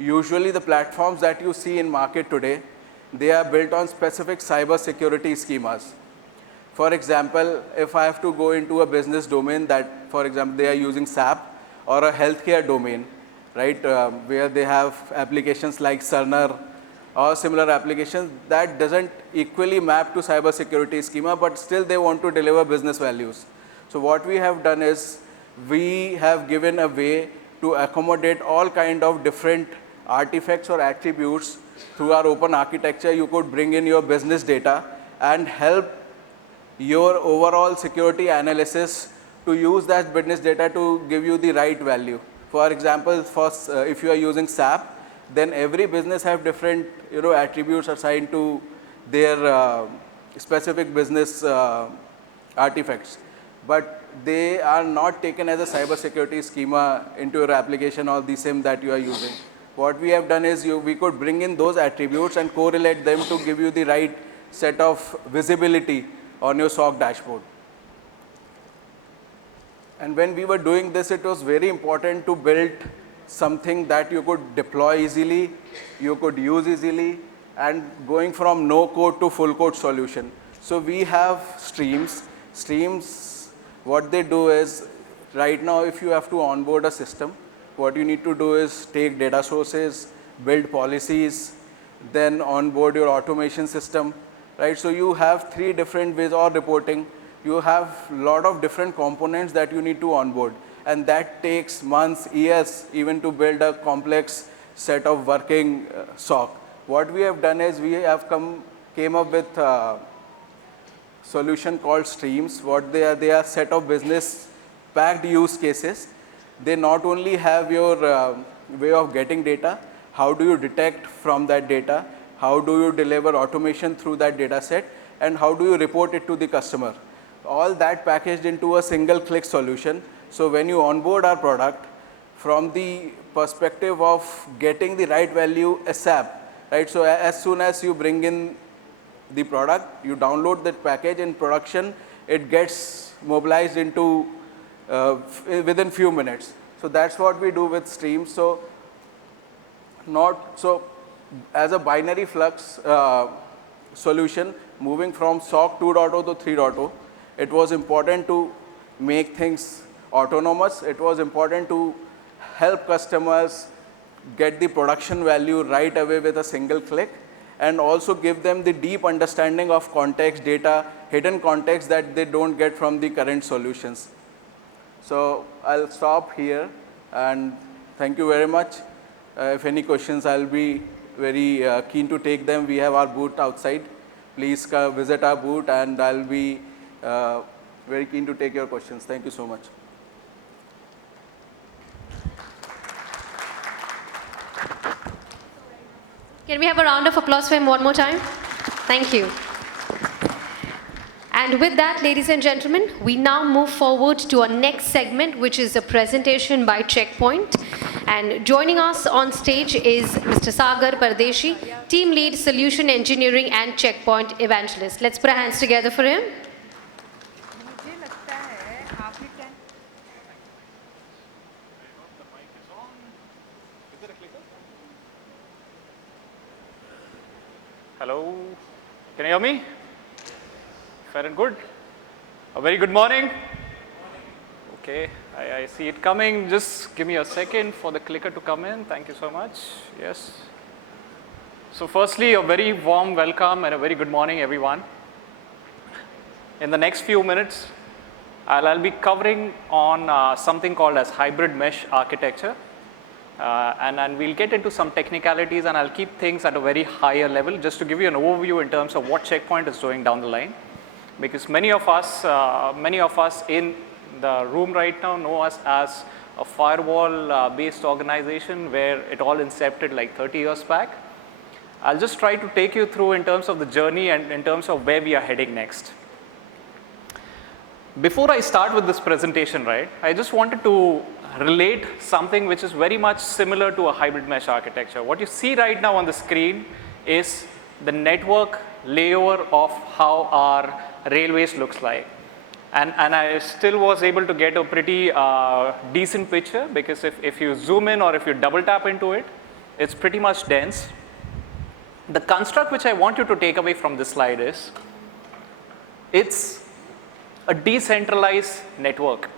Usually the platforms that you see in market today, they are built on specific cyber security schemas. For example, if I have to go into a business domain that, for example, they are using SAP, or a healthcare domain, right, where they have applications like Cerner or similar applications, that doesn't equally map to cyber security schema, but still they want to deliver business values. So what we have done is we have given a way to accommodate all kind of different artifacts or attributes through our open architecture. You could bring in your business data and help your overall security analysis to use that business data to give you the right value. For example, first, if you are using SAP, then every business have different attributes assigned to their specific business artifacts. But they are not taken as a cyber security schema into your application or the SIM that you are using. What we have done is we could bring in those attributes and correlate them to give you the right set of visibility on your SOC dashboard. And when we were doing this, it was very important to build something that you could deploy easily, you could use easily, and going from no code to full code solution. So we have streams. Streams, what they do is, right now if you have to onboard a system, what you need to do is take data sources, build policies, then onboard your automation system, right? So you have 3 different ways of reporting. You have a lot of different components that you need to onboard, and that takes months, years even to build a complex set of working SOC. What we have done is we have came up with a solution called streams. What they are set of business packed use cases. They not only have your way of getting data, how do you detect from that data, how do you deliver automation through that data set, and how do you report it to the customer. All that packaged into a single click solution. So when you onboard our product, from the perspective of getting the right value ASAP, right? So as soon as you bring in the product, you download that package in production, it gets mobilized into within few minutes. So that's what we do with streams. So as a binary flux solution, moving from SOC 2.0 to 3.0, it was important to make things autonomous. It was important to help customers get the production value right away with a single click, and also give them the deep understanding of context, data, hidden context that they don't get from the current solutions. So I'll stop here, and thank you very much. If any questions, I'll be very keen to take them. We have our booth outside. Please visit our booth, and I'll be very keen to take your questions. Thank you so much. Can we have a round of applause for him one more time? Thank you. And with that, ladies and gentlemen, we now move forward to our next segment, which is a presentation by Checkpoint. And joining us on stage is Mr. Sagar Pardeshi, Team Lead Solution Engineering and Checkpoint Evangelist. Let's put our hands together for him. Hello, can you hear me? Fair and good. A very good morning. Okay, I see it coming. Just give me a second for the clicker to come in. Thank you so much. Yes. So firstly, a very warm welcome and a very good morning, everyone. In the next few minutes, I'll be covering on something called as hybrid mesh architecture. And we'll get into some technicalities, and I'll keep things at a very higher level just to give you an overview in terms of what Checkpoint is doing down the line. Because many of us in the room right now know us as a firewall-based organization where it all incepted like 30 years back. I'll just try to take you through in terms of the journey and in terms of where we are heading next. Before I start with this presentation, right, I just wanted to relate something which is very much similar to a hybrid mesh architecture. What you see right now on the screen is the network layer of how our railways looks like. And I still was able to get a pretty decent picture, because if you zoom in or if you double tap into it, It's pretty much dense. The construct which I want you to take away from this slide is, it's a decentralized network.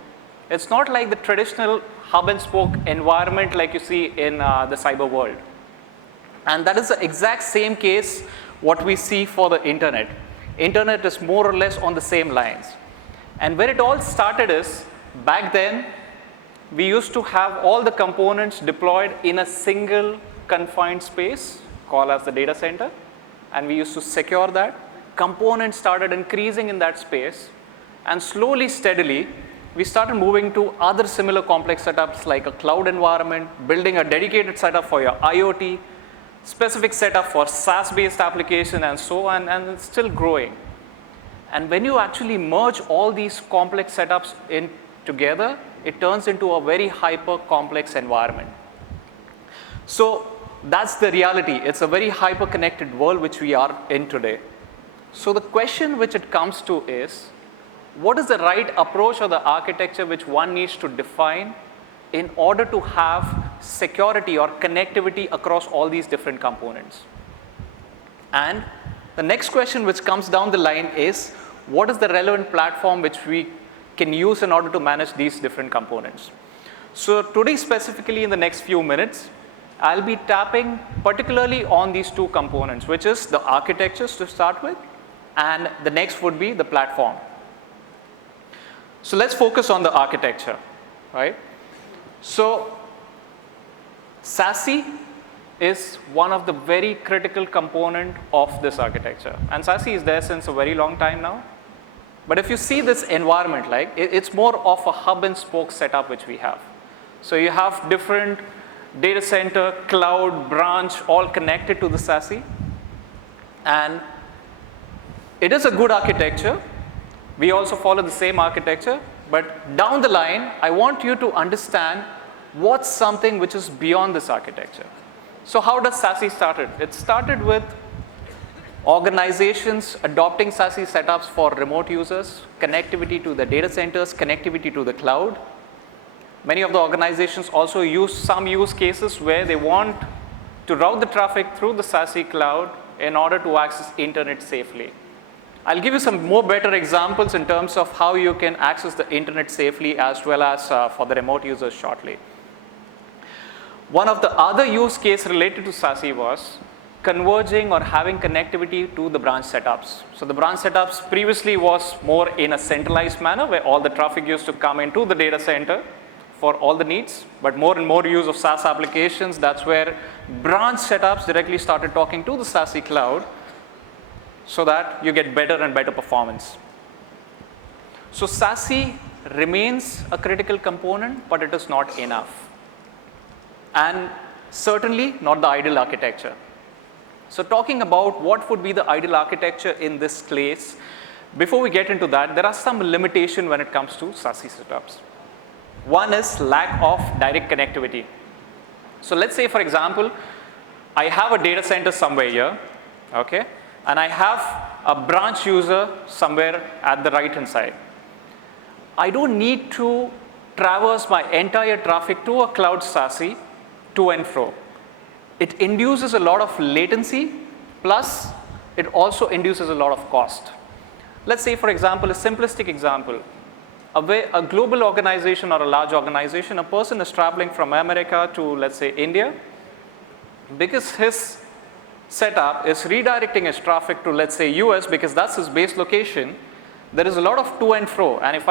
It's not like the traditional hub and spoke environment like you see in the cyber world. And that is the exact same case what we see for the internet. Internet is more or less on the same lines. And where it all started is, back then, we used to have all the components deployed in a single confined space called as the data center, and we used to secure that. Components started increasing in that space, and slowly, steadily, we started moving to other similar complex setups like a cloud environment, building a dedicated setup for your IoT, specific setup for SaaS-based application, and so on, and it's still growing. And when you actually merge all these complex setups in together, it turns into a very hyper-complex environment. So that's the reality. It's a very hyper-connected world which we are in today. So the question which it comes to is, what is the right approach or the architecture which one needs to define in order to have security or connectivity across all these different components? And the next question which comes down the line is, what is the relevant platform which we can use in order to manage these different components? So today, specifically in the next few minutes, I'll be tapping particularly on these two components, which is the architectures to start with, and the next would be the platform. So let's focus on the architecture, right? So SASE is one of the very critical component of this architecture. And SASE is there since a very long time now. But if you see this environment, like it's more of a hub and spoke setup which we have. So you have different data center, cloud, branch, all connected to the SASE. And it is a good architecture. We also follow the same architecture. But down the line, I want you to understand what's something which is beyond this architecture. So how does SASE started? It started with organizations adopting SASE setups for remote users, connectivity to the data centers, connectivity to the cloud. Many of the organizations also use some use cases where they want to route the traffic through the SASE cloud in order to access internet safely. I'll give you some more better examples in terms of how you can access the internet safely as well as for the remote users shortly. One of the other use case related to SASE was converging or having connectivity to the branch setups. So the branch setups previously was more in a centralized manner where all the traffic used to come into the data center for all the needs, but more and more use of SaaS applications, that's where branch setups directly started talking to the SASE cloud so that you get better and better performance. So SASE remains a critical component, but it is not enough. And certainly not the ideal architecture. So talking about what would be the ideal architecture in this case, before we get into that, there are some limitations when it comes to SASE setups. One is lack of direct connectivity. So let's say, for example, I have a data center somewhere here, okay? And I have a branch user somewhere at the right-hand side. I don't need to traverse my entire traffic to a cloud SASE to and fro. It induces a lot of latency, plus it also induces a lot of cost. Let's say, for example, a simplistic example. A global organization or a large organization, a person is traveling from America to, let's say, India, because his setup is redirecting his traffic to, let's say, US, because that's his base location, there is a lot of to and fro. And if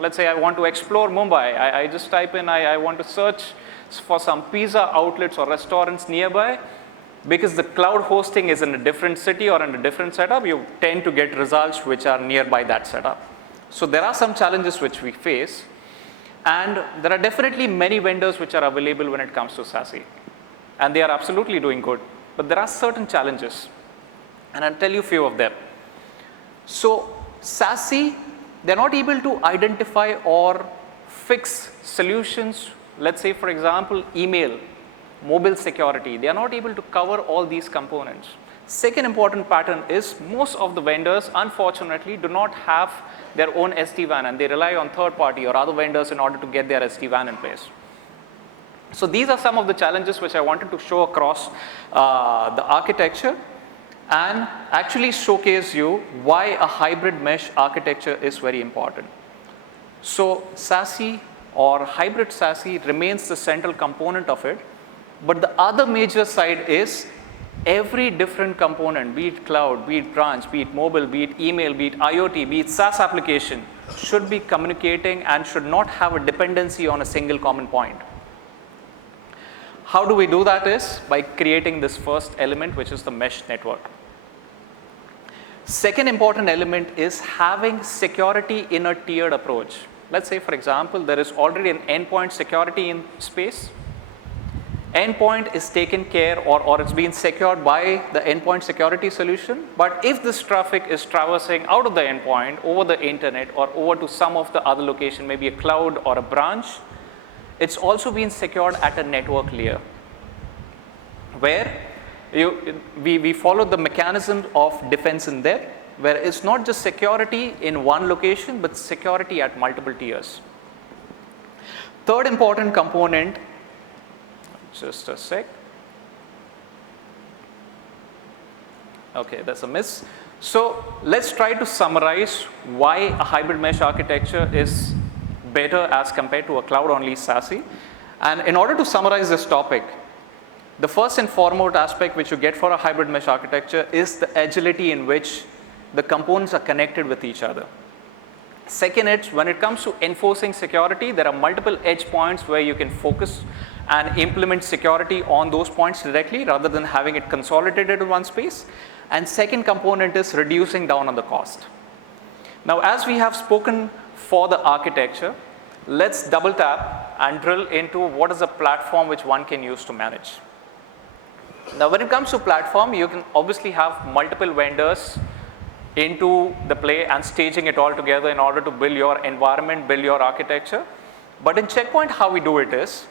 let's say I want to explore Mumbai, I just type in, I want to search for some pizza outlets or restaurants nearby, because the cloud hosting is in a different city or in a different setup, you tend to get results which are nearby that setup. So there are some challenges which we face, and there are definitely many vendors which are available when it comes to SASE, and they are absolutely doing good. But there are certain challenges, and I'll tell you a few of them. So SASE, they're not able to identify or fix solutions. Let's say, for example, email, mobile security. They are not able to cover all these components. Second important pattern is most of the vendors, unfortunately, do not have their own SD-WAN, and they rely on third party or other vendors in order to get their SD-WAN in place. So these are some of the challenges which I wanted to show across the architecture and actually showcase you why a hybrid mesh architecture is very important. So SASE or hybrid SASE remains the central component of it, but the other major side is every different component, be it cloud, be it branch, be it mobile, be it email, be it IoT, be it SaaS application, should be communicating and should not have a dependency on a single common point. How do we do that is by creating this first element, which is the mesh network. Second important element is having security in a tiered approach. Let's say, for example, there is already an endpoint security in space. Endpoint is taken care or it's been secured by the endpoint security solution. But if this traffic is traversing out of the endpoint over the internet or over to some of the other location, maybe a cloud or a branch, it's also been secured at a network layer where we follow the mechanism of defense in there, where it's not just security in one location, but security at multiple tiers. Third important component, just a sec. Okay, that's a miss. So let's try to summarize why a hybrid mesh architecture is better as compared to a cloud-only SASE. And in order to summarize this topic, the first and foremost aspect which you get for a hybrid mesh architecture is the agility in which the components are connected with each other. Second, when it comes to enforcing security, there are multiple edge points where you can focus and implement security on those points directly rather than having it consolidated in one space. And second component is reducing down on the cost. Now, as we have spoken for the architecture, let's double tap and drill into what is a platform which one can use to manage. Now, when it comes to platform, you can obviously have multiple vendors into the play and staging it all together in order to build your environment, build your architecture. But in Checkpoint, how we do it is,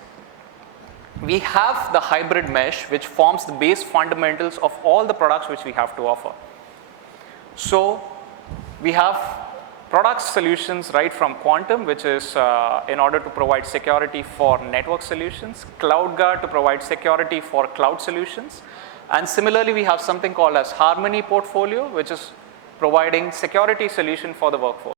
we have the hybrid mesh, which forms the base fundamentals of all the products which we have to offer. So we have product solutions right from Quantum, which is in order to provide security for network solutions, CloudGuard to provide security for cloud solutions. And similarly, we have something called as Harmony portfolio, which is providing security solution for the workforce.